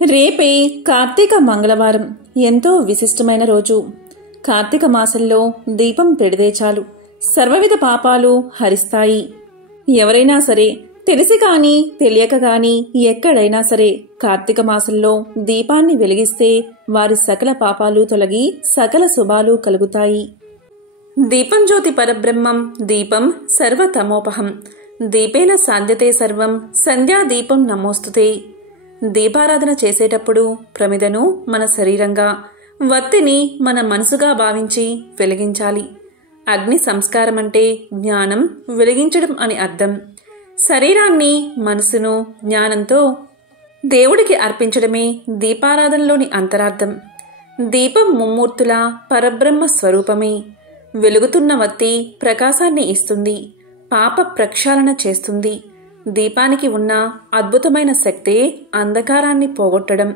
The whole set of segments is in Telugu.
రేపే కార్తీక మంగళవారం, ఎంతో విశిష్టమైన రోజు. కార్తీక మాసంలో దీపం పెడితే చాలు సర్వవిధ పాపాలు హరిస్తాయి. ఎవరైనా సరే తెలిసి కానీ తెలియక కానీ ఎక్కడైనా సరే కార్తీక మాసంలో దీపాన్ని వెలిగిస్తే వారి సకల పాపాలు తొలగి సకల శుభాలు కలుగుతాయి. దీపం జ్యోతి పరబ్రహ్మం, దీపం సర్వతమోపహం, దీపేన సాధ్యతే సర్వం, సంధ్యాదీపం నమోస్తుతే. దీపారాధన చేసేటప్పుడు ప్రమిదను మన శరీరంగా, వత్తిని మన మనసుగా భావించి వెలిగించాలి. అగ్ని సంస్కారం అంటే జ్ఞానం వెలిగించడం అని అర్థం. శరీరాన్ని, మనసును జ్ఞానంతో దేవుడికి అర్పించడమే దీపారాధనలోని అంతరార్థం. దీపం ముమ్మూర్తుల పరబ్రహ్మ స్వరూపమే. వెలుగుతున్న వత్తి ప్రకాశాన్ని ఇస్తుంది, పాప ప్రక్షాళన చేస్తుంది. దీపానికి ఉన్న అద్భుతమైన శక్తే అంధకారాన్ని పోగొట్టడం.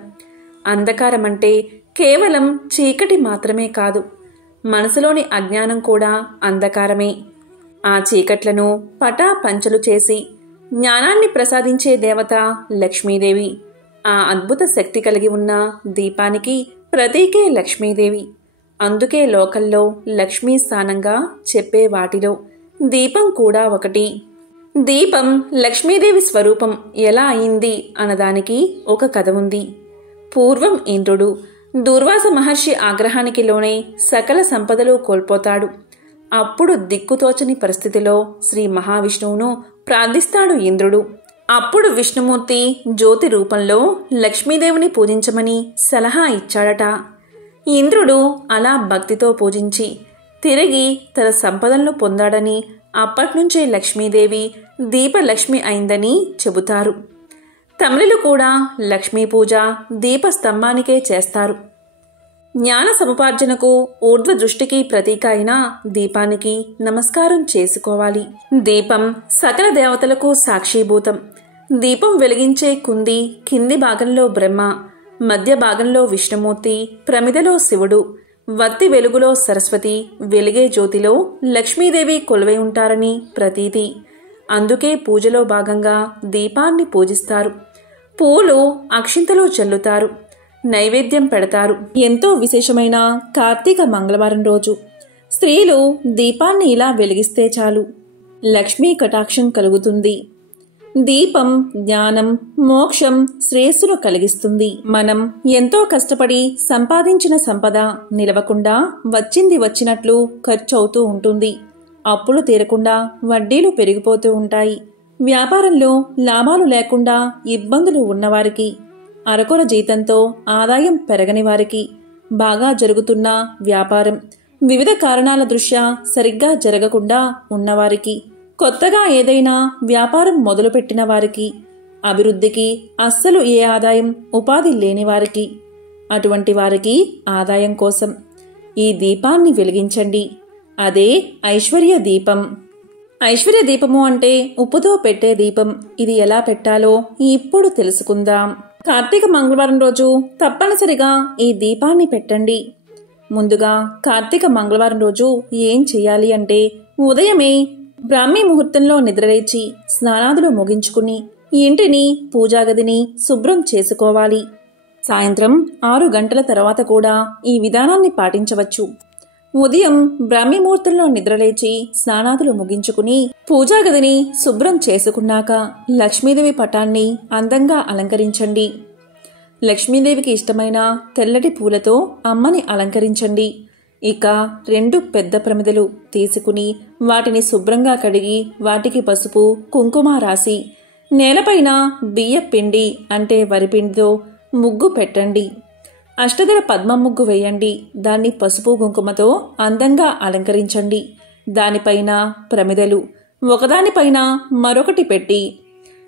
అంధకారమంటే కేవలం చీకటి మాత్రమే కాదు, మనసులోని అజ్ఞానం కూడా అంధకారమే. ఆ చీకట్లను పటాపంచలు చేసి జ్ఞానాన్ని ప్రసాదించే దేవత లక్ష్మీదేవి. ఆ అద్భుత శక్తి కలిగి ఉన్న దీపానికి ప్రతీకే లక్ష్మీదేవి. అందుకే లోకల్లో లక్ష్మీ స్థానంగా చెప్పే వాటిలో దీపం కూడా ఒకటి. దీపం లక్ష్మీదేవి స్వరూపం ఎలా అయింది అన్నదానికి ఒక కథ ఉంది. పూర్వం ఇంద్రుడు దూర్వాస మహర్షి ఆగ్రహానికి లోనై సకల సంపదలు కోల్పోతాడు. అప్పుడు దిక్కుతోచని పరిస్థితిలో శ్రీ మహావిష్ణువును ప్రార్థిస్తాడు ఇంద్రుడు. అప్పుడు విష్ణుమూర్తి జ్యోతి రూపంలో లక్ష్మీదేవిని పూజించమని సలహా ఇచ్చాడట. ఇంద్రుడు అలా భక్తితో పూజించి తిరిగి తన సంపదలను పొందాడని, అప్పట్నుంచే లక్ష్మీదేవి దీపలక్ష్మి అయిందని చెబుతారు. తమిళులు కూడా లక్ష్మీ పూజ దీపస్తంభానికే చేస్తారు. జ్ఞాన సముపార్జనకు, ఊర్ధ్వ దృష్టికి ప్రతీక అయిన దీపానికి నమస్కారం చేసుకోవాలి. దీపం సకల దేవతలకు సాక్షీభూతం. దీపం వెలిగించే కుంది కింది భాగంలో బ్రహ్మ, మధ్య భాగంలో విష్ణుమూర్తి, ప్రమిదలో శివుడు, వత్తి వెలుగులో సరస్వతి, వెలిగే జ్యోతిలో లక్ష్మీదేవి కొలువై ఉంటారని ప్రతీతి. అందుకే పూజలో భాగంగా దీపాన్ని పూజిస్తారు. పూలు, అక్షింతలు చల్లుతారు, నైవేద్యం పెడతారు. ఎంతో విశేషమైన కార్తీక మంగళవారం రోజు స్త్రీలు దీపాన్ని ఇలా వెలిగిస్తే చాలు లక్ష్మీ కటాక్షం కలుగుతుంది. దీపం జ్ఞానం, మోక్షం, శ్రేయస్సును కలిగిస్తుంది. మనం ఎంతో కష్టపడి సంపాదించిన సంపద నిలవకుండా వచ్చింది వచ్చినట్లు ఖర్చవుతూ ఉంటుంది. అప్పులు తీరకుండా వడ్డీలు పెరిగిపోతూ ఉంటాయి. వ్యాపారంలో లాభాలు లేకుండా ఇబ్బందులు ఉన్నవారికి, అరకొర జీతంతో ఆదాయం పెరగని వారికి, బాగా జరుగుతున్న వ్యాపారం వివిధ కారణాల దృష్ట్యా సరిగ్గా జరగకుండా ఉన్నవారికి, కొత్తగా ఏదైనా వ్యాపారం మొదలుపెట్టిన వారికి, అభివృద్ధికి అస్సలు ఏ ఆదాయం ఉపాధి లేని వారికి, అటువంటి వారికి ఆదాయం కోసం ఈ దీపాన్ని వెలిగించండి. అదే ఐశ్వర్య దీపం. ఐశ్వర్య దీపము అంటే ఉప్పుతో పెట్టే దీపం. ఇది ఎలా పెట్టాలో ఇప్పుడు తెలుసుకుందాం. కార్తీక మంగళవారం రోజు తప్పనిసరిగా ఈ దీపాన్ని పెట్టండి. ముందుగా కార్తీక మంగళవారం రోజు ఏం చేయాలి అంటే, ఉదయమే బ్రాహ్మీ ముహూర్తంలో నిద్రలేచి స్నానాదులు ముగించుకుని ఇంటిని, పూజాగదిని శుభ్రం చేసుకోవాలి. సాయంత్రం 6 గంటల తర్వాత కూడా ఈ విధానాన్ని పాటించవచ్చు. ఉదయం బ్రాహ్మీ ముహూర్తంలో నిద్రలేచి స్నానాదులు ముగించుకుని పూజాగదిని శుభ్రం చేసుకున్నాక లక్ష్మీదేవి పటాన్ని అందంగా అలంకరించండి. లక్ష్మీదేవికి ఇష్టమైన తెల్లటి పూలతో అమ్మని అలంకరించండి. ఇక 2 పెద్ద ప్రమిదలు తీసుకుని వాటిని శుభ్రంగా కడిగి వాటికి పసుపు, కుంకుమ రాసి నేలపైన బియ్య పిండి అంటే వరిపిండితో ముగ్గు పెట్టండి. అష్టదళ పద్మ ముగ్గు వేయండి. దాన్ని పసుపు కుంకుమతో అందంగా అలంకరించండి. దానిపైన ప్రమిదలు ఒకదానిపైన మరొకటి పెట్టి,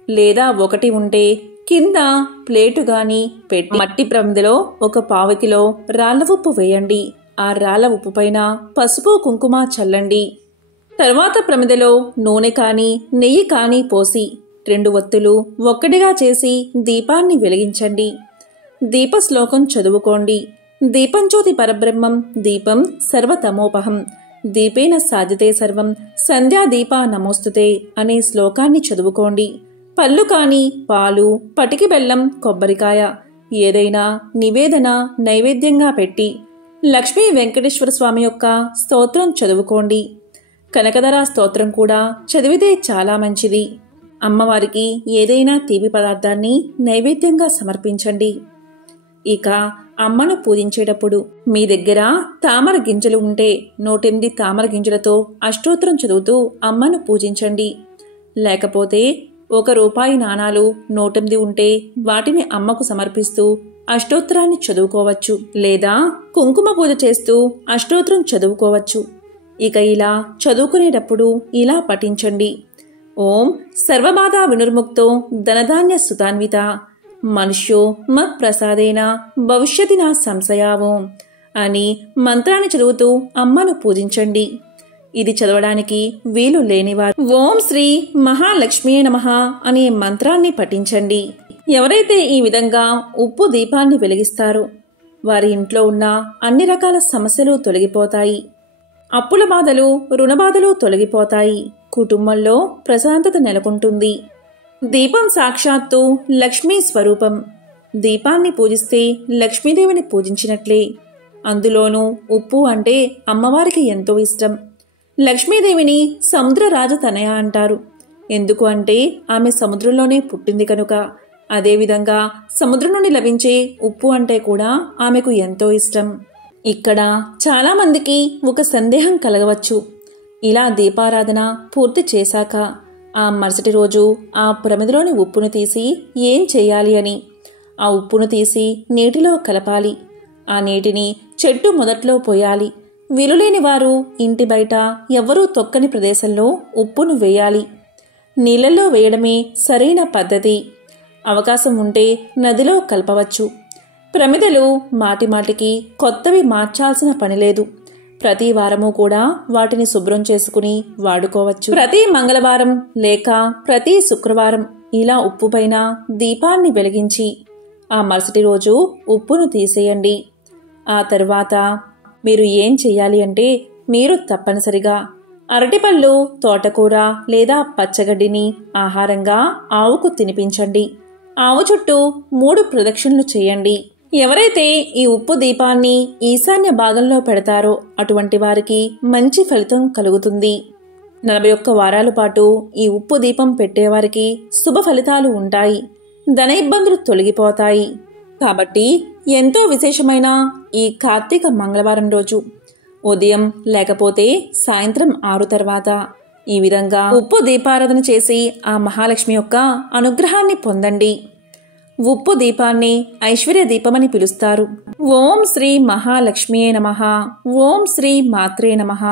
లేదా ఒకటి ఉంటే కింద ప్లేటు గాని పెట్టి మట్టి ప్రమిదలో 1 పావు కిలో రాళ్ల ఉప్పు వేయండి. ఆ రాళ్ల ఉప్పు పైన పసుపు కుంకుమ చల్లండి. తర్వాత ప్రమిదలో నూనె కాని నెయ్యి కాని పోసి 2 ఒత్తులు ఒక్కటిగా చేసి దీపాన్ని వెలిగించండి. దీపశ్లోకం చదువుకోండి. దీపం జ్యోతి పరబ్రహ్మం, దీపం సర్వతమోపహం, దీపేన సాధ్యతే సర్వం, సంధ్యాదీప నమోస్తుతే అనే శ్లోకాన్ని చదువుకోండి. పళ్ళు కాని, పాలు, పటికి బెల్లం, కొబ్బరికాయ ఏదైనా నివేదన నైవేద్యంగా పెట్టి లక్ష్మీ వెంకటేశ్వర స్వామి యొక్క స్తోత్రం చదువుకోండి. కనకధర స్తోత్రం కూడా చదివితే చాలా మంచిది. అమ్మవారికి ఏదైనా తీపి పదార్థాన్ని నైవేద్యంగా సమర్పించండి. ఇక అమ్మను పూజించేటప్పుడు మీ దగ్గర తామర గింజలు ఉంటే 108 తామర గింజలతో అష్టోత్తరం చదువుతూ అమ్మను పూజించండి. లేకపోతే ₹1 నాణాలు 108 ఉంటే వాటిని అమ్మకు సమర్పిస్తూ అష్టోత్తరాన్ని చదువుకోవచ్చు. లేదా కుంకుమ పూజ చేస్తూ అష్టోత్తరం చదువుకోవచ్చు. ఇక ఇలా చదువుకునేటప్పుడు ఇలా పఠించండి. ఓం సర్వబాధ వినుర్ముక్తో ధనధాన్య సుతాన్విత మనుష్యో మత్ప్రసాదేన భవిష్యతి నా సంశయావో అని మంత్రాన్ని చదువుతూ అమ్మను పూజించండి. ఇది చదవడానికి వీలు లేనివారు ఓం శ్రీ మహాలక్ష్మీ నమః అనే మంత్రాన్ని పఠించండి. ఎవరైతే ఈ విధంగా ఉప్పు దీపాన్ని వెలిగిస్తారో వారి ఇంట్లో ఉన్న అన్ని రకాల సమస్యలు తొలగిపోతాయి. అప్పుల బాధలు, రుణ బాధలు తొలగిపోతాయి. కుటుంబంలో ప్రశాంతత నెలకొంటుంది. దీపం సాక్షాత్తు లక్ష్మీ స్వరూపం. దీపాన్ని పూజిస్తే లక్ష్మీదేవిని పూజించినట్లే. అందులోనూ ఉప్పు అంటే అమ్మవారికి ఎంతో ఇష్టం. లక్ష్మీదేవిని సముద్ర రాజతనయ అంటారు. ఎందుకు అంటే ఆమె సముద్రంలోనే పుట్టింది కనుక. అదేవిధంగా సముద్రం నుండి లభించే ఉప్పు అంటే కూడా ఆమెకు ఎంతో ఇష్టం. ఇక్కడ చాలామందికి ఒక సందేహం కలగవచ్చు. ఇలా దీపారాధన పూర్తి చేశాక ఆ మరుసటి రోజు ఆ ప్రమిదలోని ఉప్పును తీసి ఏం చేయాలి అని. ఆ ఉప్పును తీసి నీటిలో కలపాలి. ఆ నీటిని చెట్టు మొదట్లో పోయాలి. వీలులేని వారు ఇంటి బయట ఎవ్వరూ తొక్కని ప్రదేశంలో ఉప్పును వేయాలి. నీళ్లలో వేయడమే సరైన పద్ధతి. అవకాశం ఉంటే నదిలో కలపవచ్చు. ప్రమిదలు మాటిమాటికి కొత్తవి మార్చాల్సిన పనిలేదు. ప్రతి వారము కూడా వాటిని శుభ్రం చేసుకుని వాడుకోవచ్చు. ప్రతి మంగళవారం లేక ప్రతి శుక్రవారం ఇలా ఉప్పు పైన దీపాన్ని వెలిగించి ఆ మరుసటి రోజు ఉప్పును తీసేయండి. ఆ తర్వాత మీరు ఏం చెయ్యాలి అంటే మీరు తప్పనిసరిగా అరటిపళ్ళు, తోటకూర లేదా పచ్చగడ్డిని ఆహారంగా ఆవుకు తినిపించండి. ఆవు చుట్టూ 3 ప్రదక్షిణలు చేయండి. ఎవరైతే ఈ ఉప్పు దీపాన్ని ఈశాన్య భాగంలో పెడతారో అటువంటి వారికి మంచి ఫలితం కలుగుతుంది. 41 వారాల పాటు ఈ ఉప్పు దీపం పెట్టేవారికి శుభ ఫలితాలు ఉంటాయి. ధన ఇబ్బందులు తొలగిపోతాయి. కాబట్టి ఎంతో విశేషమైన ఈ కార్తీక మంగళవారం రోజు ఉదయం లేకపోతే సాయంత్రం 6 తర్వాత ఈ విధంగా ఉప్పు దీపారాధన చేసి ఆ మహాలక్ష్మి యొక్క అనుగ్రహాన్ని పొందండి. ఉప్పు దీపాన్ని ఐశ్వర్య దీపమని పిలుస్తారు. ఓం శ్రీ మహాలక్ష్మియే నమః. ఓం శ్రీ మాత్రే నమః.